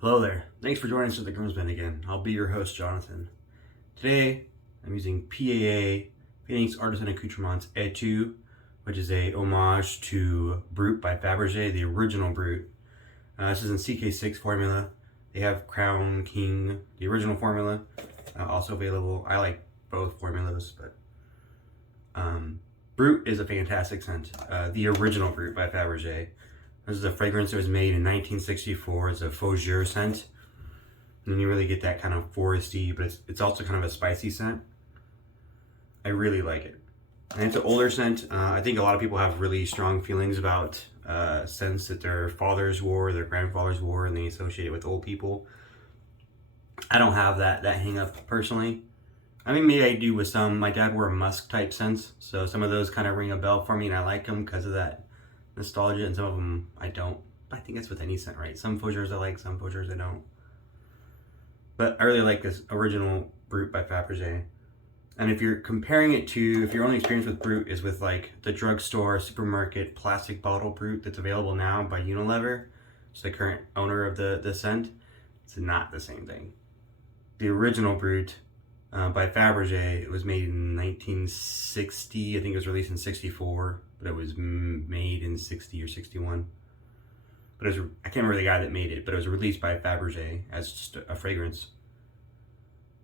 Hello there. Thanks for joining us at the Groomsmen again. I'll be your host, Jonathan. Today, I'm using PAA, Phoenix Artisan Accouterments Et which is a homage to Brut by Fabergé, the original Brut. This is in CK6 formula. They have Crown King, the original formula, also available. I like both formulas, but Brut is a fantastic scent. The original Brut by Fabergé. This is a fragrance that was made in 1964. It's a Fougere scent. And you really get that kind of foresty, but it's also kind of a spicy scent. I really like it. And it's an older scent. I think a lot of people have really strong feelings about scents that their fathers wore, their grandfathers wore, and they associate it with old people. I don't have that hang up personally. I mean, maybe I do with some. My dad wore musk type scents, so some of those kind of ring a bell for me, and I like them because of that nostalgia, and some of them I don't. I think it's with any scent, right? Some Fougères I like, some Fougères I don't. But I really like this original Brut by Fabergé. And if you're comparing it to, if your only experience with Brut is with like the drugstore, supermarket, plastic bottle Brut that's available now by Unilever, which is the current owner of the scent, it's not the same thing. The original Brut by Fabergé, it was made in 1960. I think it was released in 64, but it was made in 60 or 61. But it was, I can't remember the guy that made it, but it was released by Fabergé as just a fragrance.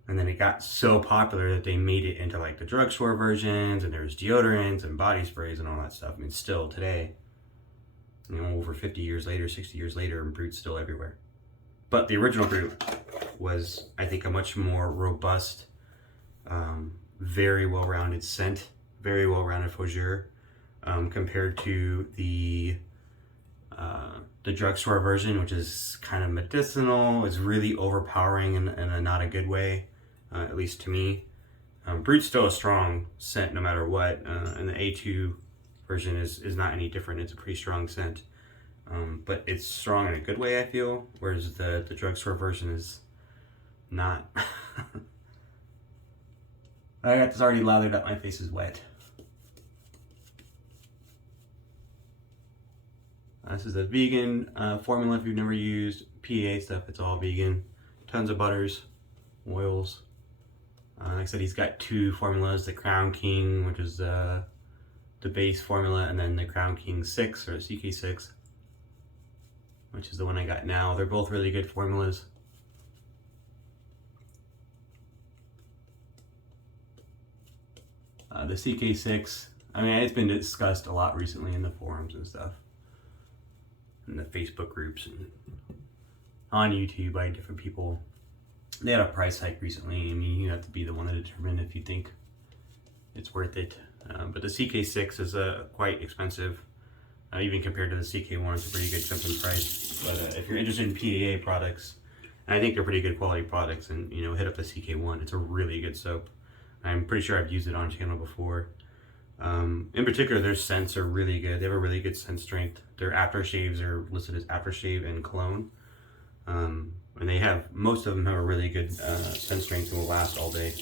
And then it got so popular that they made it into like the drugstore versions, and there's deodorants and body sprays and all that stuff. I mean, still today, you know, over 50 years later, 60 years later, and Brut's still everywhere. But the original Brut was, I think, a much more robust, very well-rounded scent, very well-rounded Fougere, compared to the drugstore version, which is kind of medicinal. It's really overpowering in a not a good way, at least to me. Brut's still a strong scent no matter what, and the A2 version is not any different. It's a pretty strong scent, but it's strong in a good way, I feel, whereas the drugstore version is not. I got this already lathered up, my face is wet. This is a vegan formula if you've never used PAA stuff. It's all vegan. Tons of butters, oils. Like I said, he's got two formulas, the Crown King, which is the base formula, and then the Crown King 6, or CK6, which is the one I got now. They're both really good formulas. The CK6, I mean, it's been discussed a lot recently in the forums and stuff, in the Facebook groups and on YouTube by different people. They had a price hike recently. I mean, you have to be the one to determine if you think it's worth it. But the CK6 is quite expensive, even compared to the CK1. It's a pretty good jump in price. But if you're interested in PAA products, and I think they're pretty good quality products, and you know, hit up the CK1. It's a really good soap. I'm pretty sure I've used it on channel before. In particular, their scents are really good. They have a really good scent strength. Their aftershaves are listed as aftershave and cologne. And they have, most of them have a really good scent strength and will last all day.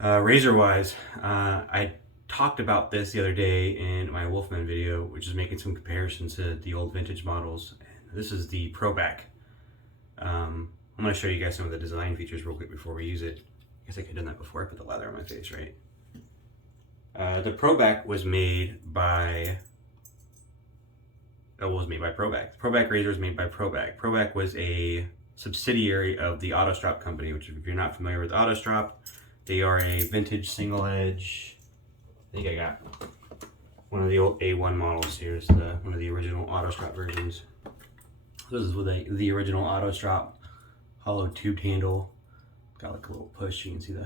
Razor wise, I talked about this the other day in my Wolfman video, which is making some comparisons to the old vintage models. This is the Proback. I'm going to show you guys some of the design features real quick before we use it. I guess I could have done that before I put the lather on my face, right? The Proback was made by Proback. The Proback Razor was made by Proback. Proback was a subsidiary of the Autostrop company, which if you're not familiar with Autostrop, they are a vintage single edge. I think I got one of the old A1 models here. It's one of the original Autostrop versions. This is with the original Autostrop hollow tubed handle. Got like a little push, you can see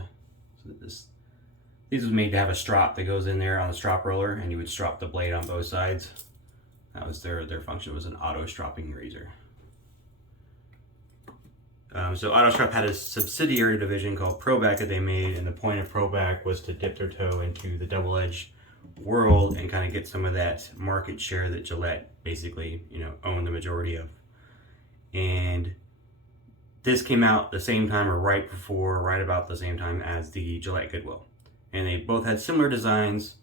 this was made to have a strop that goes in there on the strop roller, and you would strop the blade on both sides. That was their function. It was an auto stropping razor. So Autostrop had a subsidiary division called Proback that they made, and the point of Proback was to dip their toe into the double-edged world and kind of get some of that market share that Gillette basically, you know, owned the majority of. And this came out the same time, or right about the same time as the Gillette Goodwill. And they both had similar designs.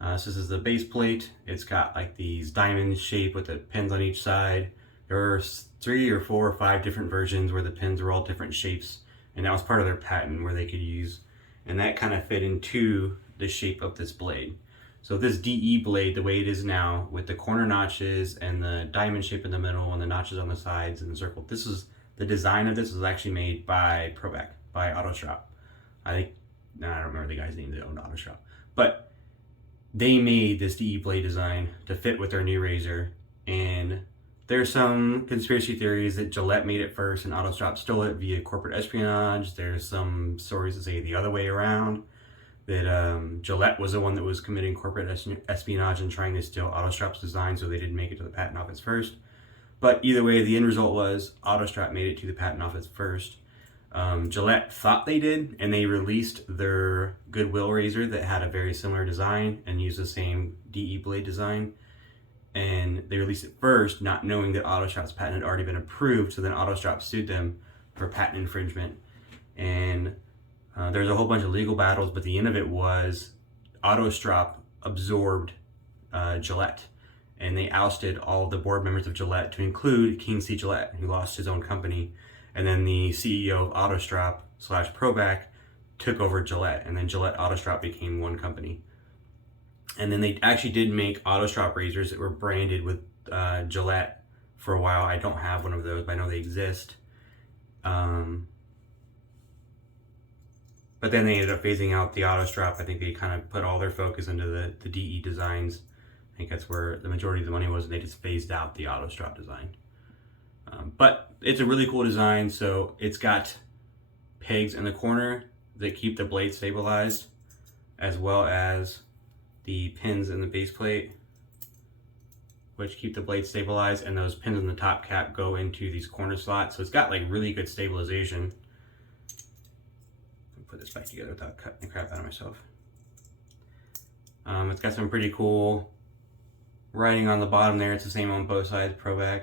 So this is the base plate. It's got like these diamond shape with the pins on each side. There were 3 or 4 or 5 different versions where the pins were all different shapes, and that was part of their patent where they could use, and that kind of fit into the shape of this blade. So this DE blade, the way it is now, with the corner notches and the diamond shape in the middle and the notches on the sides and the circle, this is the design of this was actually made by Proback, by Autostrap. I don't remember the guy's name that owned Autostrap, but they made this DE blade design to fit with their new razor. And there's some conspiracy theories that Gillette made it first and Autostrap stole it via corporate espionage. There's some stories that say the other way around, that Gillette was the one that was committing corporate espionage and trying to steal Autostrap's design, so they didn't make it to the patent office first. But either way, the end result was Autostrap made it to the patent office first. Gillette thought they did, and they released their Goodwill razor that had a very similar design and used the same DE blade design. And they released it first, not knowing that Autostrap's patent had already been approved, so then Autostrap sued them for patent infringement. And there's a whole bunch of legal battles, but the end of it was Autostrap absorbed Gillette, and they ousted all the board members of Gillette, to include King C. Gillette, who lost his own company. And then the CEO of Autostrap / Proback took over Gillette, and then Gillette Autostrap became one company. And then they actually did make Autostrap razors that were branded with Gillette for a while. I don't have one of those, but I know they exist. But then they ended up phasing out the Autostrap. I think they kind of put all their focus into the DE designs. I think that's where the majority of the money was, and they just phased out the Autostrap design. But it's a really cool design. So it's got pegs in the corner that keep the blade stabilized, as well as the pins in the base plate, which keep the blade stabilized, and those pins in the top cap go into these corner slots. So it's got like really good stabilization. Put this back together without cutting the crap out of myself. It's got some pretty cool writing on the bottom there. It's the same on both sides, Proback.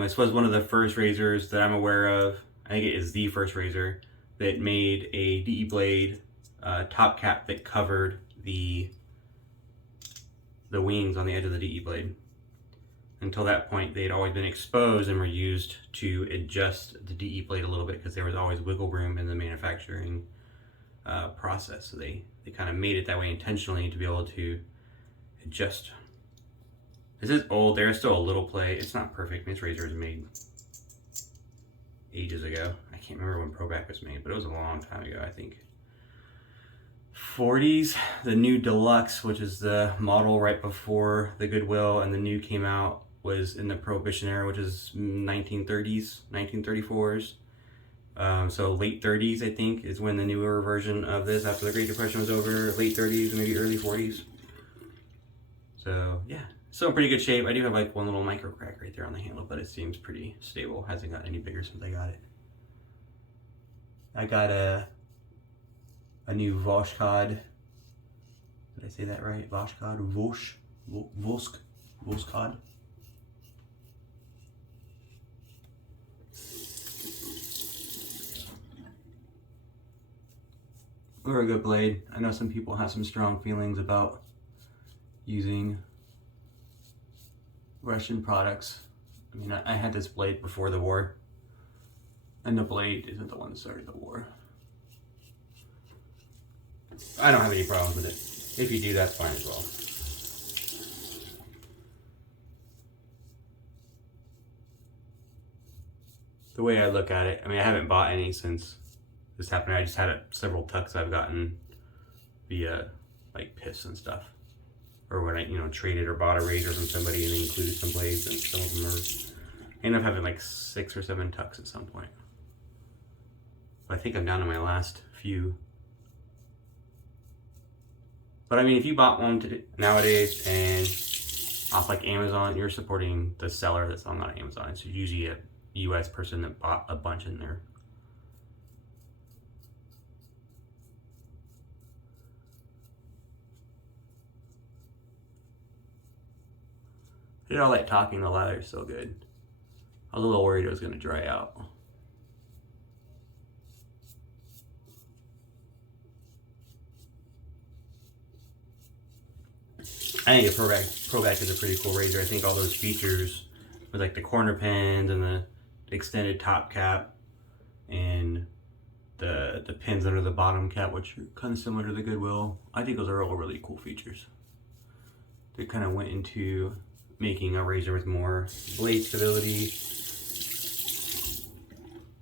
This was one of the first razors that I'm aware of. I think it is the first razor that made a DE blade top cap that covered the wings on the edge of the DE blade. Until that point, they'd always been exposed and were used to adjust the DE blade a little bit, because there was always wiggle room in the manufacturing process. So they kind of made it that way intentionally to be able to adjust. This is old. There's still a little play. It's not perfect. This razor was made ages ago. I can't remember when Proback was made, but it was a long time ago, I think. 40s. The new Deluxe, which is the model right before the Goodwill and the new came out, was in the Prohibition era, which is 1930s, 1934s. So late 30s, I think, is when the newer version of this, after the Great Depression was over. Late 30s, maybe early 40s. So yeah, still in pretty good shape. I do have like one little micro crack right there on the handle, but it seems pretty stable. Hasn't gotten any bigger since I got it. I got a new Voskhod. Did I say that right? Voskhod? Voskhod. Very good blade. I know some people have some strong feelings about using Russian products. I mean, I had this blade before the war, and the blade isn't the one that started the war. I don't have any problems with it. If you do, that's fine as well. The way I look at it, I mean, I haven't bought any since this happened. I just had several tucks I've gotten via like PIFs and stuff, or when I traded or bought a razor from somebody and they included some blades, and some of them I ended up having like 6 or 7 tucks at some point. But I think I'm down to my last few. But I mean, if you bought one nowadays and off like Amazon, you're supporting the seller that's on Amazon. It's usually a US person that bought a bunch in there. Did all that talking, the leather is so good. I was a little worried it was going to dry out. I think Proback is a pretty cool razor. I think all those features with like the corner pins and the extended top cap and the pins under the bottom cap, which are kind of similar to the Goodwill. I think those are all really cool features. They kind of went into making a razor with more blade stability.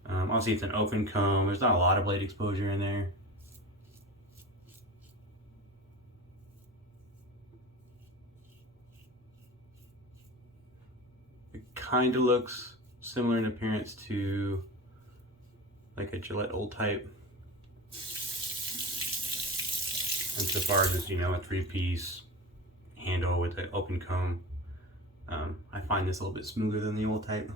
Obviously it's an open comb. There's not a lot of blade exposure in there. It kind of looks similar in appearance to like a Gillette Old Type. Insofar as, you know, a 3-piece handle with an open comb. I find this a little bit smoother than the Old Type.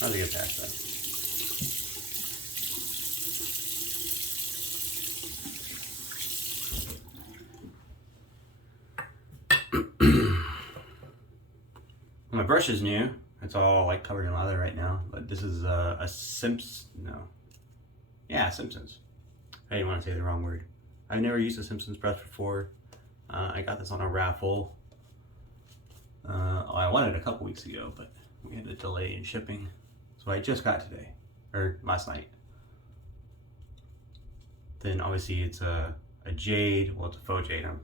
How's it get past that? My brush is new. It's all like covered in leather right now, but this is a Simpsons. I didn't want to say the wrong word. I've never used a Simpsons brush before. I got this on a raffle. I wanted it a couple weeks ago, but we had a delay in shipping. So I just got today, or last night. Then obviously it's a jade, well it's a faux jade, I'm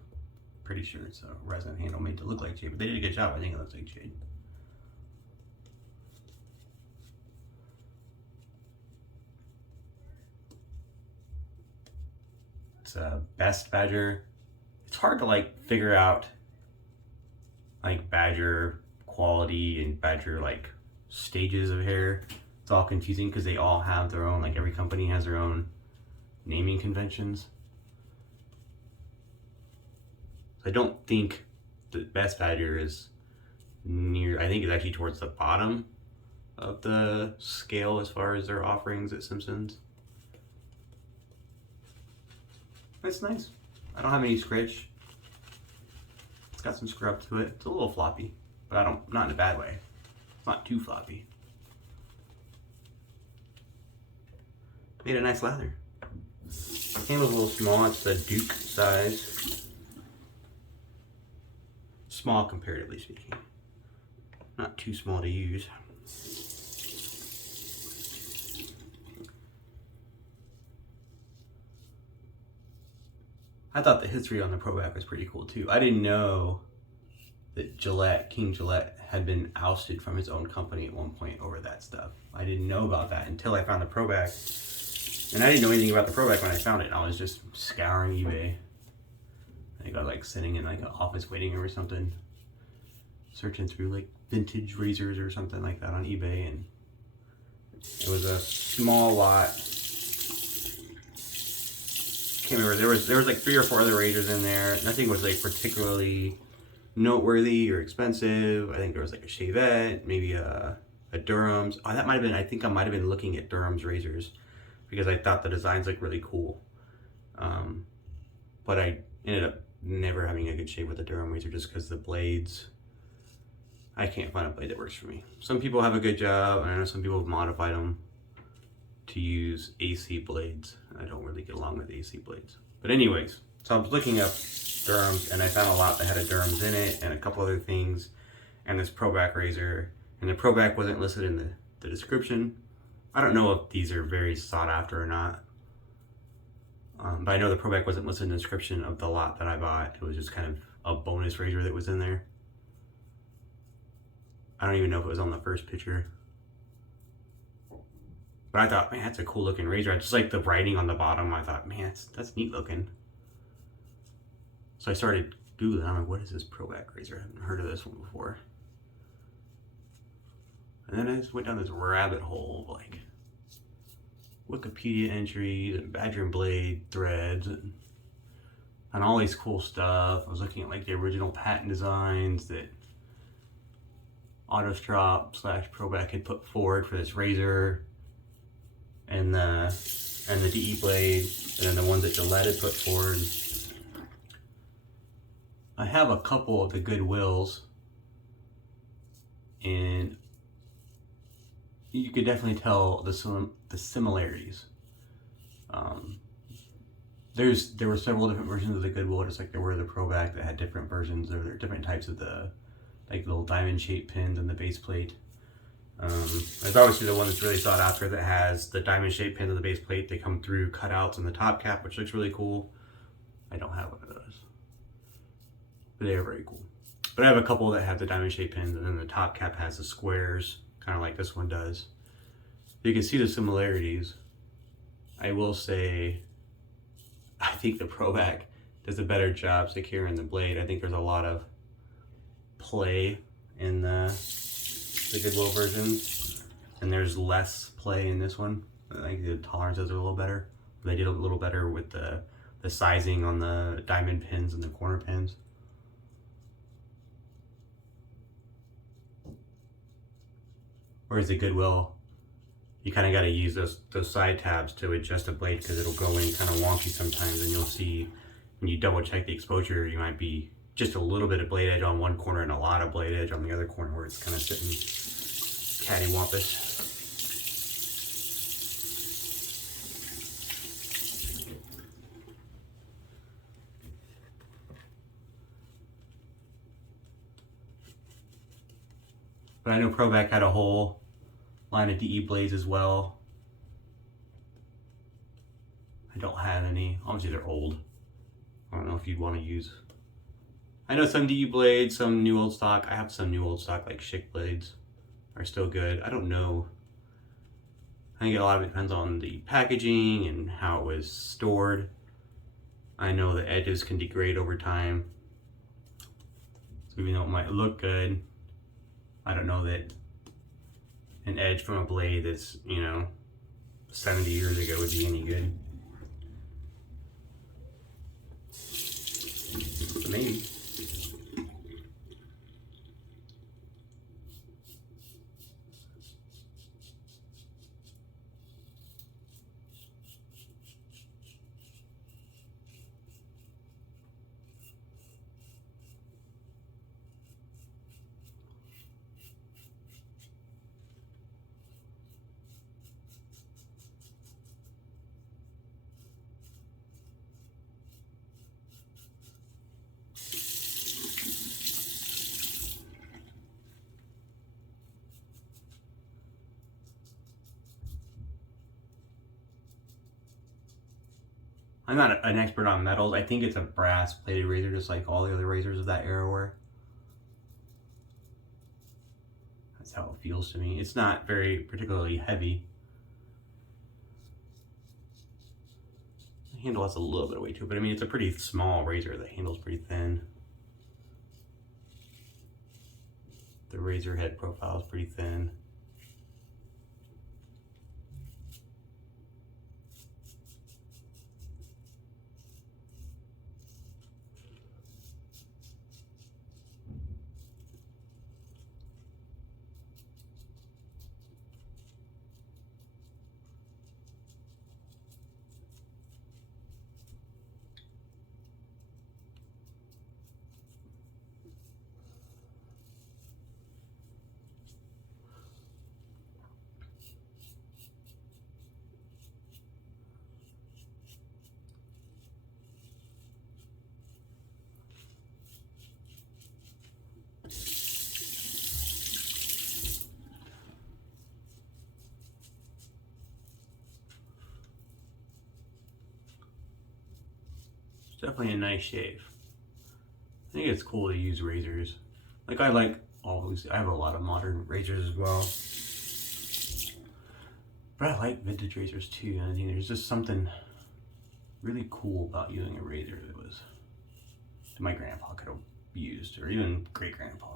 pretty sure it's a resin handle made to look like jade, but they did a good job, I think it looks like jade. It's a Best Badger. It's hard to like figure out like Badger quality and Badger like stages of hair. It's all confusing because they all have their own, like every company has their own naming conventions. I don't think the Best Badger is near, I think it's actually towards the bottom of the scale as far as their offerings at Simpsons. It's nice. I don't have any scratch. It's got some scrub to it. It's a little floppy, but not in a bad way. It's not too floppy. Made a nice lather. Handle's a little small. It's the Duke size. Small comparatively speaking. Not too small to use. I thought the history on the Proback was pretty cool too. I didn't know that King Gillette had been ousted from his own company at one point over that stuff. I didn't know about that until I found the Proback. And I didn't know anything about the Proback when I found it. I was just scouring eBay. I think I was like sitting in like an office waiting room or something, searching through like vintage razors or something like that on eBay, and it was a small lot. Can't remember. There was like 3 or 4 other razors in there. Nothing was like particularly noteworthy or expensive. I think there was like a Shavette, maybe a Durham's. Oh, that might have been. I think I might have been looking at Durham's razors because I thought the designs looked really cool. But I ended up never having a good shave with the Durham razor just because the blades. I can't find a blade that works for me. Some people have a good job, and I know some people have modified them to use AC blades. I don't really get along with AC blades. But anyways, so I was looking up Durham's and I found a lot that had a Durham's in it and a couple other things and this Proback razor. And the Proback wasn't listed in the description. I don't know if these are very sought after or not. But I know the Proback wasn't listed in the description of the lot that I bought. It was just kind of a bonus razor that was in there. I don't even know if it was on the first picture. But I thought, man, that's a cool looking razor. I just like the writing on the bottom. I thought, man, that's neat looking. So I started Googling. I'm like, what is this Proback razor? I haven't heard of this one before. And then I just went down this rabbit hole of like Wikipedia entries and Badger and Blade threads and all these cool stuff. I was looking at like the original patent designs that Autostrop / Proback had put forward for this razor. And the DE blade, and then the ones that Gillette had put forward. I have a couple of the Goodwills, and you could definitely tell the similarities. There were several different versions of the Goodwill, just like there were the Proback that had different versions. There were different types of the like little diamond shaped pins on the base plate. There's obviously the one that's really sought after that has the diamond shaped pins on the base plate. They come through cutouts on the top cap, which looks really cool. I don't have one of those, but they are very cool. But I have a couple that have the diamond shaped pins, and then the top cap has the squares, kind of like this one does. You can see the similarities. I will say, I think the Proback does a better job securing the blade. I think there's a lot of play in the Goodwill version, and there's less play in this one. I think the tolerances are a little better. They did a little better with the sizing on the diamond pins and the corner pins. Whereas the Goodwill, you kind of got to use those side tabs to adjust the blade, because it'll go in kind of wonky sometimes, and you'll see when you double check the exposure, you might be just a little bit of blade edge on one corner and a lot of blade edge on the other corner, where it's kind of sitting cattywampus. But I know Proback had a whole line of DE blades as well. I don't have any. Obviously they're old. I don't know if you'd want to use. I know some DE blades, some new old stock. I have some new old stock like Schick blades are still good. I don't know. I think a lot of it depends on the packaging and how it was stored. I know the edges can degrade over time. So even though it might look good, I don't know that an edge from a blade that's, 70 years ago would be any good. But maybe. I'm not an expert on metals. I think it's a brass plated razor, just like all the other razors of that era were. That's how it feels to me. It's not very particularly heavy. The handle has a little bit of weight to it, but I mean, it's a pretty small razor. The handle's pretty thin. The razor head profile is pretty thin. It's definitely a nice shave. I think it's cool to use razors. Like I have a lot of modern razors as well. But I like vintage razors too, and I think there's just something really cool about using a razor that my grandpa could have used, or even great grandpa.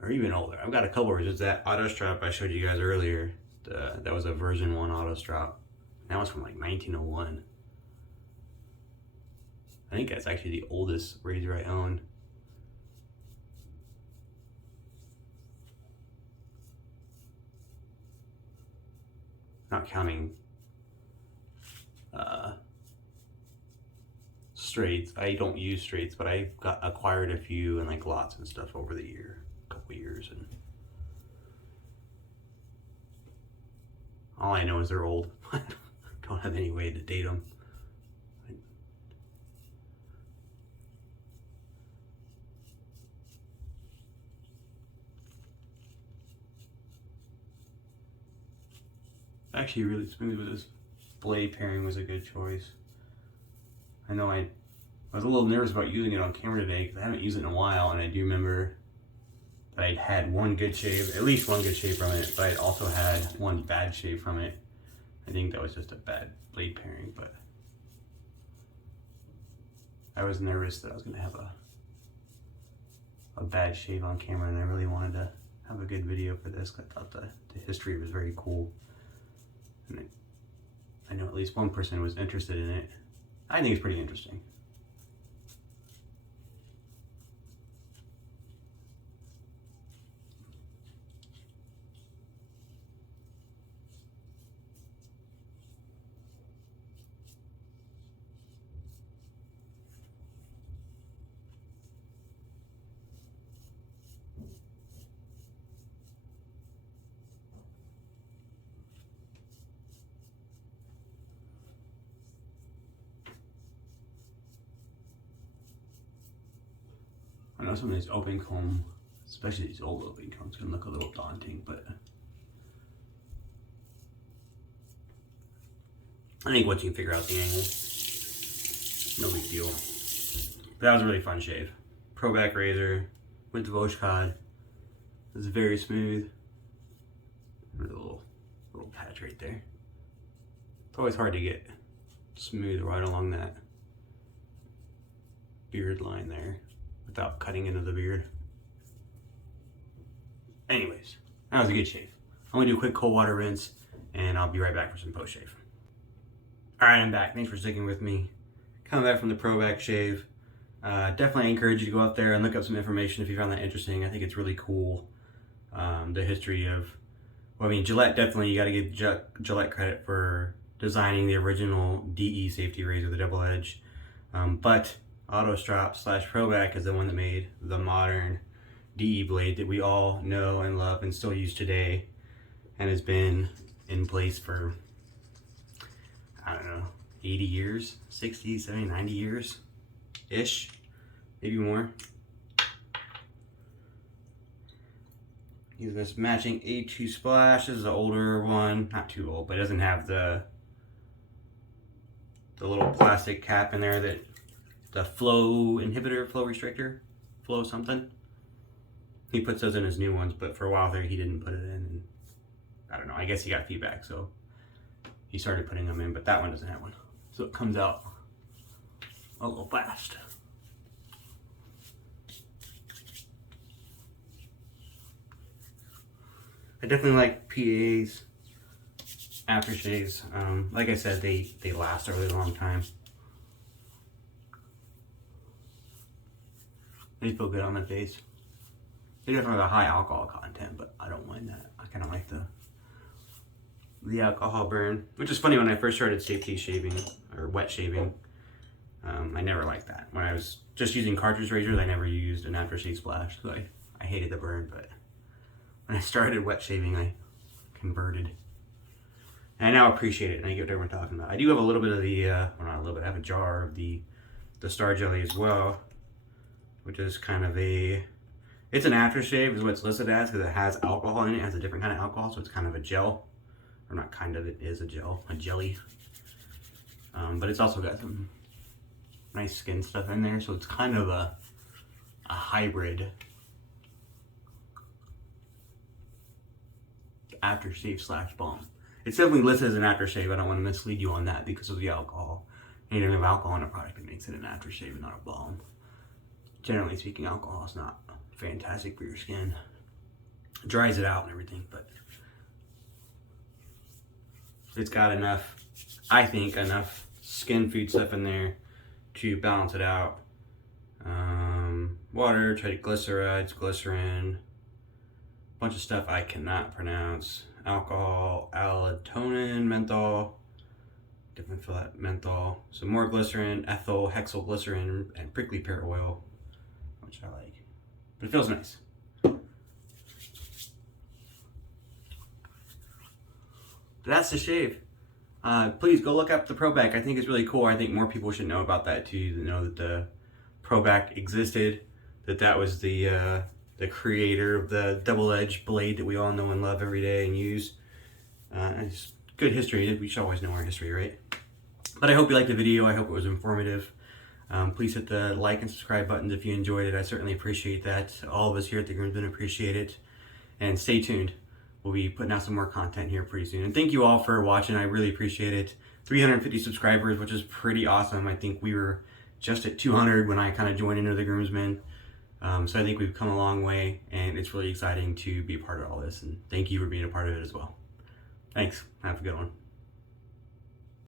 Or even older. I've got a couple razors. That auto strap I showed you guys earlier, that was a version 1 auto strap. That was from like 1901. I think that's actually the oldest razor I own. not counting straights. I don't use straights, but I acquired a few and like lots and stuff over the couple years, and all I know is they're old. I don't have any way to date them. Actually really smooth with this blade pairing was a good choice. I know I was a little nervous about using it on camera today because I haven't used it in a while, and I do remember that I'd had one good shave, at least one good shave from it, but I'd also had one bad shave from it. I think that was just a bad blade pairing, but I was nervous that I was going to have a bad shave on camera, and I really wanted to have a good video for this because I thought the history was very cool. And I know at least one person was interested in it. I think it's pretty interesting. I know some of these open comb, especially these old open combs, can look a little daunting, but I think once you figure out the angle, no big deal. But that was a really fun shave. Proback Razor with the Voskhod. It's very smooth. There's a little patch right there. It's always hard to get smooth right along that beard line there without cutting into the beard. Anyways, that was a good shave. I'm gonna do a quick cold water rinse and I'll be right back for some post shave. All right, I'm back. Thanks for sticking with me. Coming back from the Proback shave. Definitely encourage you to go out there and look up some information if you found that interesting. I think it's really cool. The history of, well, I mean, Gillette, definitely, you gotta give Gillette credit for designing the original DE safety razor, the double edge. But Autostrop / Proback is the one that made the modern DE blade that we all know and love and still use today, and has been in place for, I don't know, 80 years, 60, 70, 90 years ish, maybe more. Use this matching A2 Splash. This is the older one, not too old, but it doesn't have the little plastic cap in there, that the flow inhibitor, flow restrictor, flow something. He puts those in his new ones, but for a while there he didn't put it in, and I don't know, I guess he got feedback, so he started putting them in, but that one doesn't have one. So it comes out a little fast. I definitely like PA's aftershaves. Like I said, they last a really long time. They feel good on the face. They definitely have a high alcohol content, but I don't mind that. I kind of like the alcohol burn, which is funny. When I first started safety shaving or wet shaving, I never liked that. When I was just using cartridge razors, I never used an aftershave splash, so I hated the burn. But when I started wet shaving, I converted. And I now appreciate it, and I get what everyone's talking about. I do have a little bit of the, well, not a little bit, I have a jar of the Star Jelly as well, which is kind of it's an aftershave is what it's listed as, because it has alcohol in it. It has a different kind of alcohol, so it's kind of a gel. Or not kind of, it is a gel, a jelly. But it's also got some nice skin stuff in there, so it's kind of a hybrid aftershave / balm. It's definitely listed as an aftershave. I don't want to mislead you on that because of the alcohol. Anything of alcohol in a product that makes it an aftershave and not a balm. Generally speaking, alcohol is not fantastic for your skin. It dries it out and everything, but it's got enough, I think, enough skin food stuff in there to balance it out. Water, triglycerides, glycerin, bunch of stuff I cannot pronounce. alcohol, allotonin, menthol. Definitely feel that menthol. Some more glycerin, ethyl, hexyl glycerin, and prickly pear oil, which I like. But it feels nice. That's the shave. Please go look up the Proback. I think it's really cool. I think more people should know about that too. To know that the Proback existed, that was the creator of the double-edged blade that we all know and love every day and use. It's good history. We should always know our history, right? But I hope you liked the video. I hope it was informative. Please hit the like and subscribe buttons if you enjoyed it. I certainly appreciate that. All of us here at the Groomsmen appreciate it. And stay tuned. We'll be putting out some more content here pretty soon. And thank you all for watching. I really appreciate it. 350 subscribers, which is pretty awesome. I think we were just at 200 when I kind of joined into the Groomsmen. So I think we've come a long way, and it's really exciting to be a part of all this. And thank you for being a part of it as well. Thanks. Have a good one.